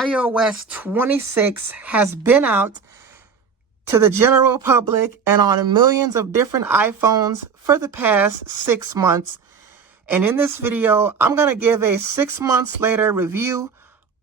iOS 26 has been out to the general public and on millions of different iPhones for the past 6 months. And in this video, I'm going to give a 6 months later review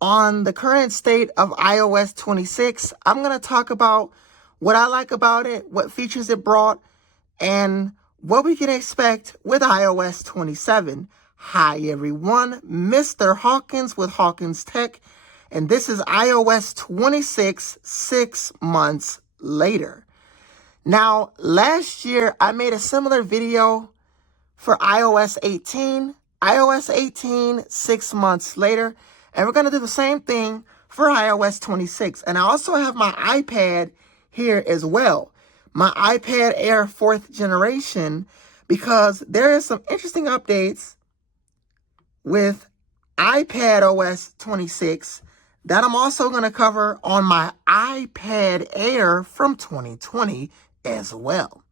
on the current state of iOS 26. I'm going to talk about what I like about it, what features it brought, and what we can expect with iOS 27. Hi everyone, Mr. Hawkins with Hawkins Tech, and this is iOS 26 6 months later. Now, last year I made a similar video for iOS 18. iOS 18 6 months later, and we're going to do the same thing for iOS 26. And I also have my iPad here as well, my iPad Air 4th generation, because there is some interesting updates with iPadOS 26 that I'm also going to cover on my iPad Air from 2020 as well.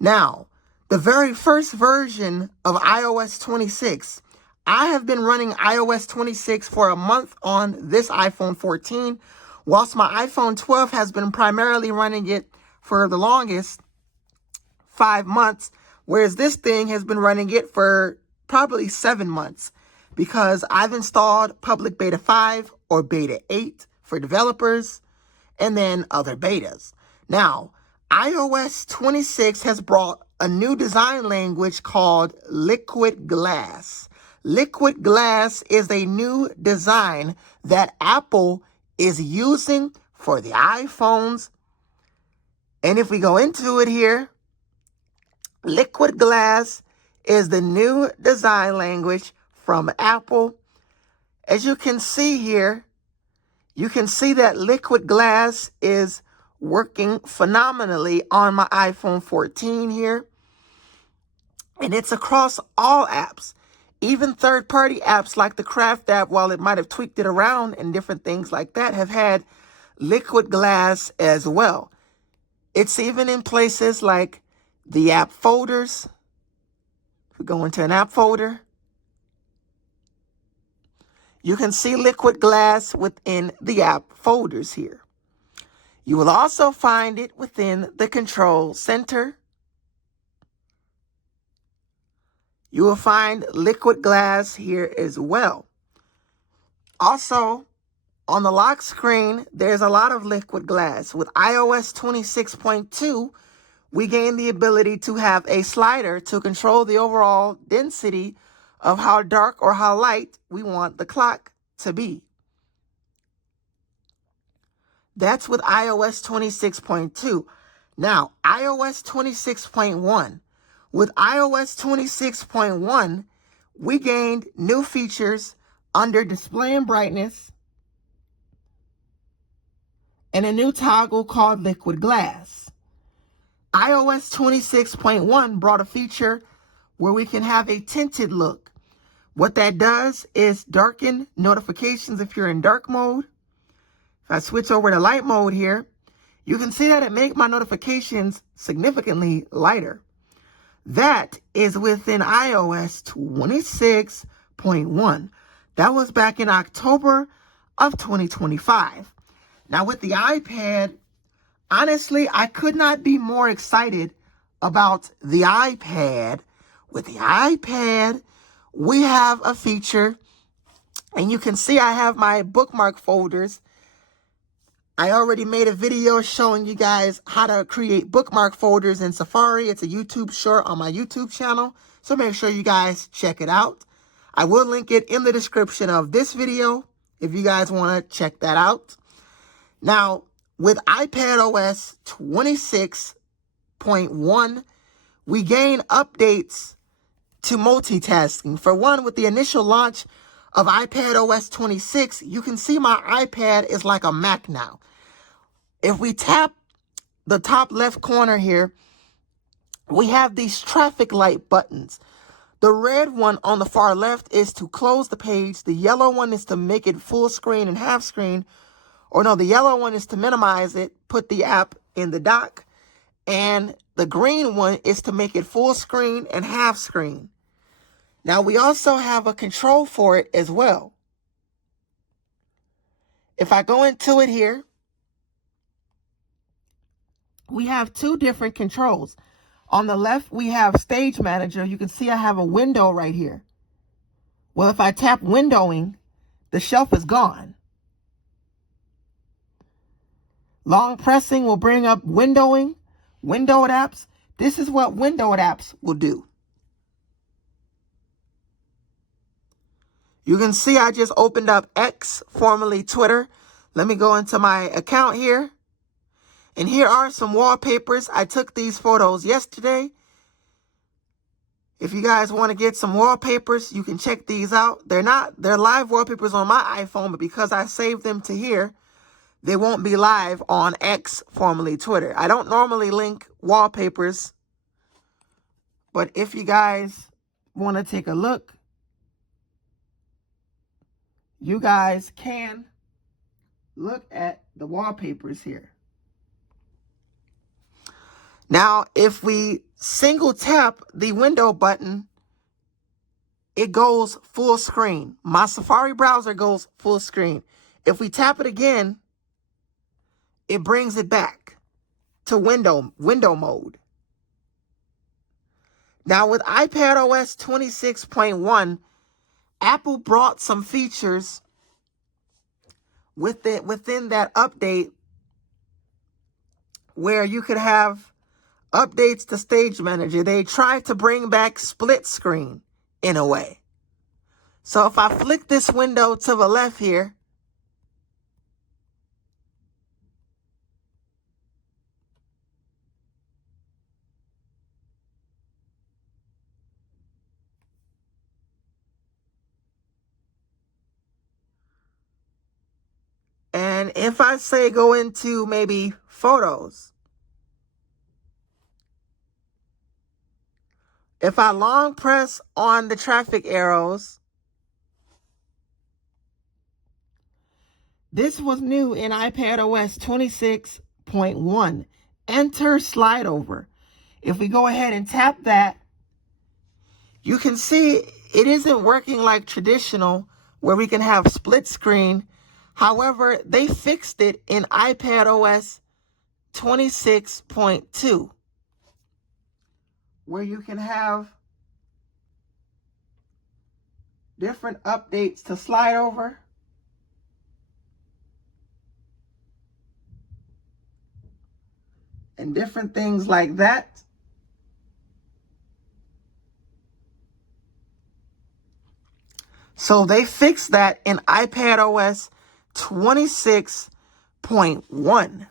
Now, the very first version of iOS 26, I have been running iOS 26 for a month on this iPhone 14, whilst my iPhone 12 has been primarily running it for the longest, 5 months, whereas this thing has been running it for probably 7 months, because I've installed Public Beta 5 or Beta 8 for developers, and then other betas. Now, iOS 26 has brought a new design language called Liquid Glass. Liquid Glass is a new design that Apple is using for the iPhones. And if we go into it here, Liquid Glass is the new design language from Apple. As you can see here, you can see that Liquid Glass is working phenomenally on my iPhone 14 here. And it's across all apps, even third-party apps like the Craft app, while it might have tweaked it around and different things like that, have had Liquid Glass as well. It's even in places like the app folders. If we go into an app folder, you can see Liquid Glass within the app folders here. You will also find it within the Control Center. You will find Liquid Glass here as well. Also, on the lock screen, there's a lot of Liquid Glass. With iOS 26.2, we gain the ability to have a slider to control the overall density of how dark or how light we want the clock to be. That's with iOS 26.2. Now, iOS 26.1. With iOS 26.1, we gained new features under display and brightness and a new toggle called Liquid Glass. iOS 26.1 brought a feature where we can have a tinted look. What that does is darken notifications if you're in dark mode. If I switch over to light mode here, you can see that it makes my notifications significantly lighter. That is within iOS 26.1. That was back in October of 2025. Now with the iPad, honestly, I could not be more excited about the iPad. With the iPad, we have a feature, and you can see I have my bookmark folders. I already made a video showing you guys how to create bookmark folders in Safari. It's a YouTube short on my YouTube channel, so make sure you guys check it out. I will link it in the description of this video if you guys want to check that out. Now, with iPadOS 26.1, we gain updates to multitasking. For one, with the initial launch of iPadOS 26, you can see my iPad is like a Mac now. If we tap the top left corner here, we have these traffic light buttons. The red one on the far left is to close the page. The yellow one is to make it full screen and half screen. Or no, the yellow one is to minimize it, put the app in the dock. And the green one is to make it full screen and half screen. Now, we also have a control for it as well. If I go into it here, we have two different controls. On the left, we have Stage Manager. You can see I have a window right here. Well, if I tap windowing, the shelf is gone. Long pressing will bring up windowing, windowed apps. This is what windowed apps will do. You can see I just opened up X, formerly Twitter. Let me go into my account here. And here are some wallpapers. I took these photos yesterday. If you guys want to get some wallpapers, you can check these out. They're live wallpapers on my iPhone, but because I saved them to here, they won't be live on X, formerly Twitter. I don't normally link wallpapers, but if you guys want to take a look, you guys can look at the wallpapers here. Now, if we single tap the window button, it goes full screen. My Safari browser goes full screen. If we tap it again, it brings it back to window mode. Now, with iPadOS 26.1, Apple brought some features within that update where you could have updates to Stage Manager. They tried to bring back split screen in a way. So if I flick this window to the left here, and if I say go into maybe photos, if I long press on the traffic arrows, this was new in iPadOS 26.1. Enter slide over. If we go ahead and tap that, you can see it isn't working like traditional where we can have split screen. However, they fixed it in iPadOS 26.2, where you can have different updates to slide over. And different things like that. So they fixed that in iPadOS 26.1.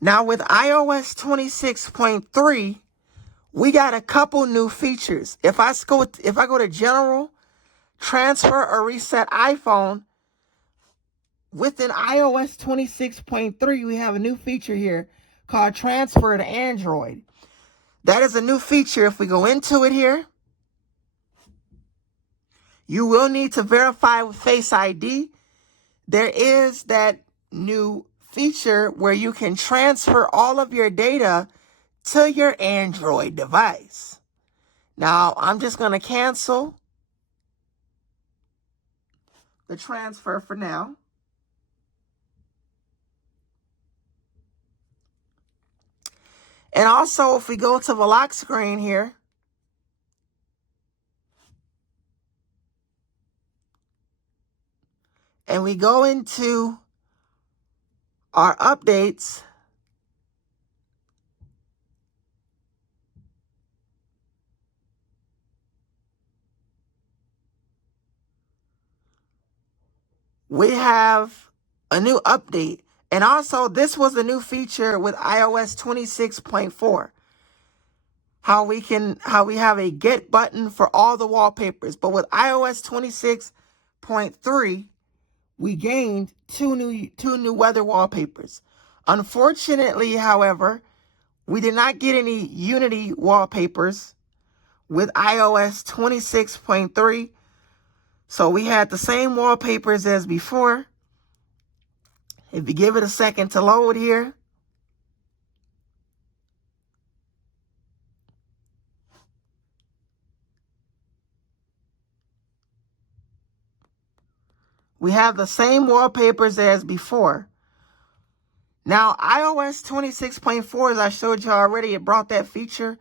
Now with iOS 26.3, we got a couple new features. If I go to General, Transfer or Reset iPhone, within iOS 26.3, we have a new feature here called Transfer to Android. That is a new feature. If we go into it here, you will need to verify with Face ID. There is that new feature where you can transfer all of your data to your Android device. Now, I'm just going to cancel the transfer for now. And also, if we go to the lock screen here, and we go into our updates, we have a new update. And also, this was a new feature with iOS 26.4. How we have a get button for all the wallpapers. But with iOS 26.3, we gained two new weather wallpapers. Unfortunately, however, we did not get any Unity wallpapers with iOS 26.3. So we had the same wallpapers as before. If you give it a second to load here, We have the same wallpapers as before. Now, iOS 26.4, as I showed you already, it brought that feature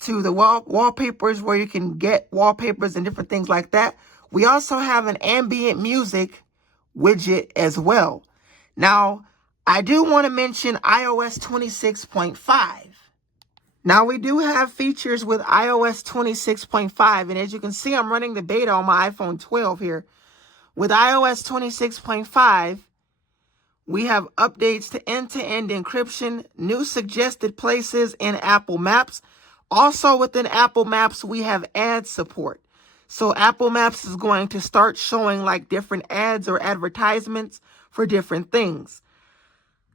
to the wallpapers where you can get wallpapers and different things like that. We also have an ambient music widget as well. Now, I do want to mention iOS 26.5. Now, we do have features with iOS 26.5, and as you can see, I'm running the beta on my iPhone 12 here. With iOS 26.5, we have updates to end-to-end encryption, new suggested places in Apple Maps. Also within Apple Maps, we have ad support. So Apple Maps is going to start showing like different ads or advertisements for different things.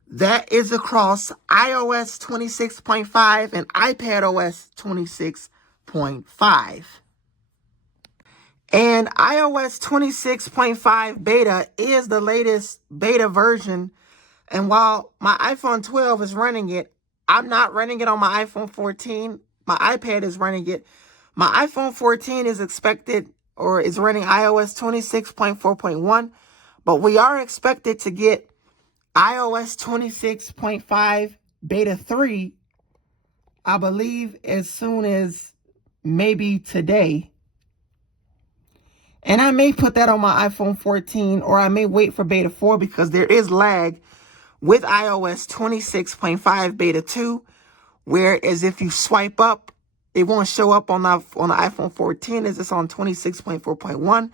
That is across iOS 26.5 and iPadOS 26.5. And iOS 26.5 beta is the latest beta version. And while my iPhone 12 is running it, I'm not running it on my iPhone 14. My iPad is running it. My iPhone 14 is expected or is running iOS 26.4.1. But we are expected to get iOS 26.5 beta 3, I believe, as soon as maybe today. And I may put that on my iPhone 14, or I may wait for beta 4 because there is lag with iOS 26.5 beta 2, whereas if you swipe up, it won't show up on the iPhone 14 as it's on 26.4.1.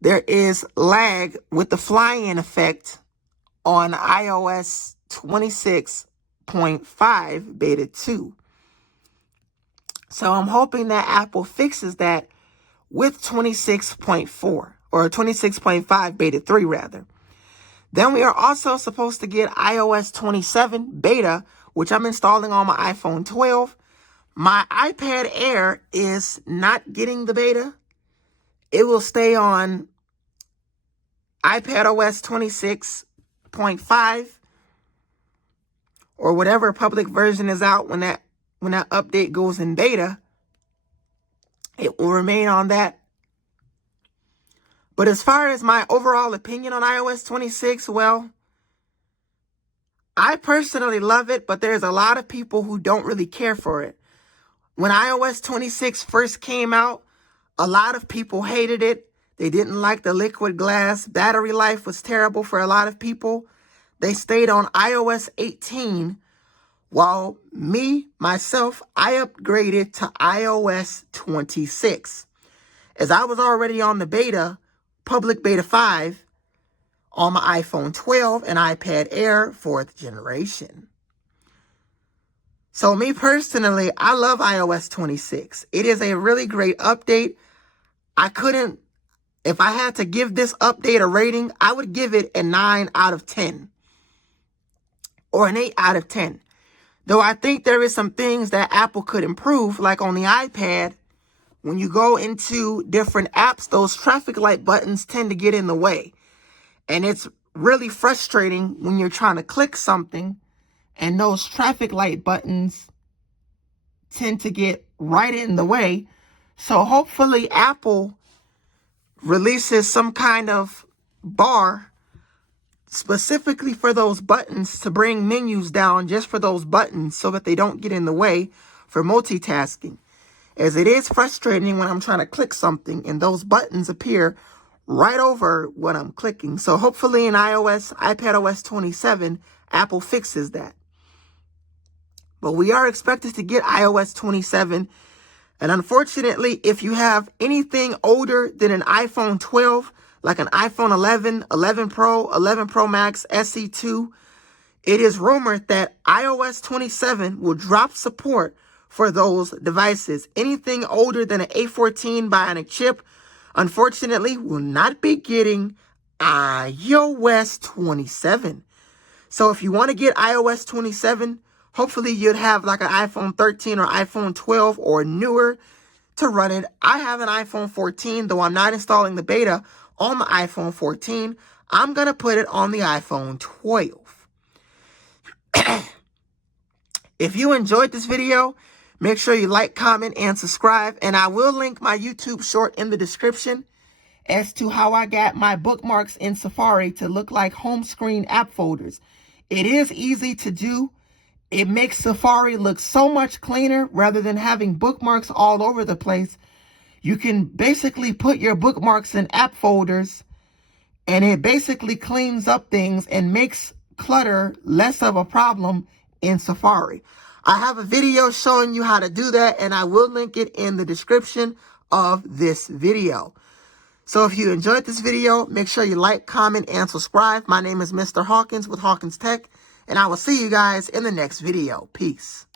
There is lag with the fly-in effect on iOS 26.5 beta 2. So I'm hoping that Apple fixes that with 26.4 or 26.5 beta 3 rather. Then we are also supposed to get iOS 27 beta, which I'm installing on my iPhone 12. My iPad Air is not getting the beta. It will stay on iPadOS 26.5 or whatever public version is out when that update goes in beta. It will remain on that. But as far as my overall opinion on iOS 26, well, I personally love it, but there's a lot of people who don't really care for it. When iOS 26 first came out, a lot of people hated it. They didn't like the liquid glass. Battery life was terrible for a lot of people. They stayed on iOS 18, while myself, I upgraded to iOS 26. As I was already on the public beta 5 on my iPhone 12 and iPad Air 4th generation. So me personally, I love iOS 26. It is a really great update. If I had to give this update a rating, I would give it a 9 out of 10 or an 8 out of 10. Though I think there is some things that Apple could improve, like on the iPad, when you go into different apps, those traffic light buttons tend to get in the way. And it's really frustrating when you're trying to click something and those traffic light buttons tend to get right in the way. So hopefully Apple releases some kind of bar specifically for those buttons to bring menus down just for those buttons so that they don't get in the way for multitasking. As it is frustrating when I'm trying to click something and those buttons appear right over what I'm clicking. So hopefully in iPadOS 27, Apple fixes that. But we are expected to get iOS 27. And unfortunately, if you have anything older than an iPhone 12, like an iPhone 11, 11 Pro, 11 Pro Max, SE2, it is rumored that iOS 27 will drop support for those devices. Anything older than an A14 Bionic chip, unfortunately, will not be getting iOS 27. So if you want to get iOS 27, hopefully you'd have like an iPhone 13 or iPhone 12 or newer to run it. I have an iPhone 14, though I'm not installing the beta on the iPhone 14. I'm going to put it on the iPhone 12. If you enjoyed this video, make sure you like, comment, and subscribe. And I will link my YouTube short in the description. as to how I got my bookmarks in Safari to look like home screen app folders. It is easy to do. It makes Safari look so much cleaner rather than having bookmarks all over the place. You can basically put your bookmarks in app folders, and it basically cleans up things and makes clutter less of a problem in Safari. I have a video showing you how to do that, and I will link it in the description of this video. So if you enjoyed this video, make sure you like, comment, and subscribe. My name is Mr. Hawkins with Hawkins Tech, and I will see you guys in the next video. Peace.